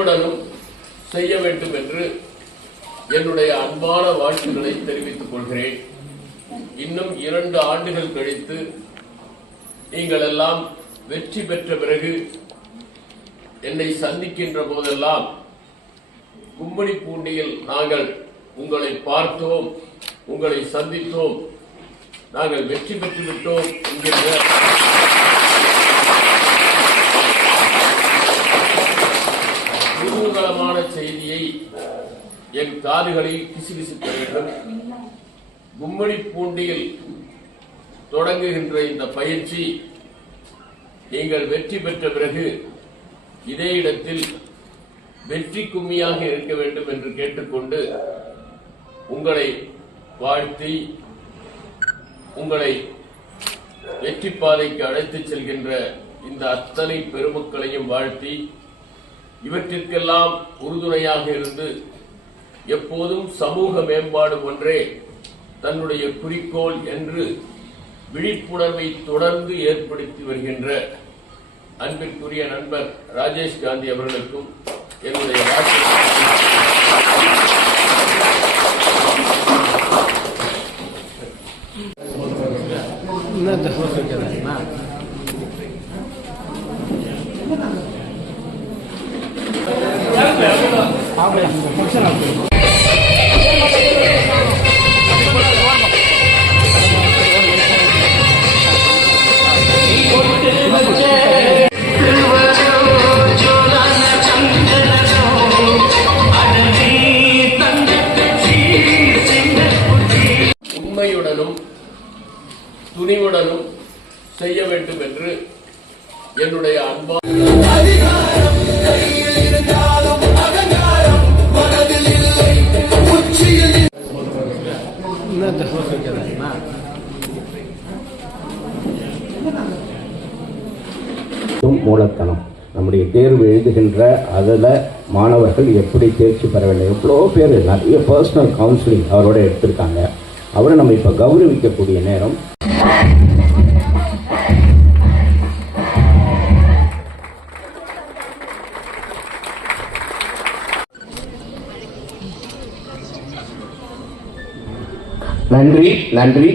துணிவுடனும் செய்ய வேண்டும் என்று என்னுடைய அன்பான வாழ்த்துக்களை தெரிவித்துக் கொள்கிறேன். இன்னும் 2 ஆண்டுகள் கழித்து நீங்கள் எல்லாம் வெற்றி பெற்ற பிறகு என்னை சந்திக்கின்ற போதெல்லாம் கும்மிடிப்பூண்டியில் நாங்கள் உங்களை பார்த்தோம், உங்களை சந்தித்தோம், நாங்கள் வெற்றி பெற்று விட்டோம் என்கின்ற குதூகலமான செய்தியை என் காதுகளில் கிசுகிசுக்க வேண்டும். கும்மிடிப்பூண்டியில் தொடங்குகின்ற இந்த பயிற்சி நீங்கள் வெற்றி பெற்ற பிறகு இதே இடத்தில் வெற்றி கும்மியாக இருக்க வேண்டும் என்று கேட்டுக்கொண்டு உங்களை வாழ்த்தி உங்களை வெற்றி பாதைக்கு அழைத்துச் செல்கின்ற இந்த அத்தனை பெருமக்களையும் வாழ்த்தி இவற்றிற்கெல்லாம் உறுதுணையாக இருந்து எப்போதும் சமூக மேம்பாடு ஒன்றே தன்னுடைய குறிக்கோள் என்று விழிப்புணர்வை தொடர்ந்து ஏற்படுத்தி வருகின்ற அன்பிற்குரிய நண்பர் ராஜேஷ் காந்தி அவர்களுக்கும் என்னுடைய உண்மையுடனும் துணிவுடனும் செய்ய வேண்டும் என்று என்னுடைய அன்பா மூலத்தனம். நம்முடைய தேர்வு எழுதுகின்ற அதில் மாணவர்கள் எப்படி தேர்ச்சி பெற வேண்டும், எவ்வளோ பேர் நிறைய பர்சனல் கவுன்சிலிங் அவரோட எடுத்திருக்காங்க. அவரை நம்ம இப்போ கௌரவிக்கக்கூடிய நேரம். நன்றி நன்றி.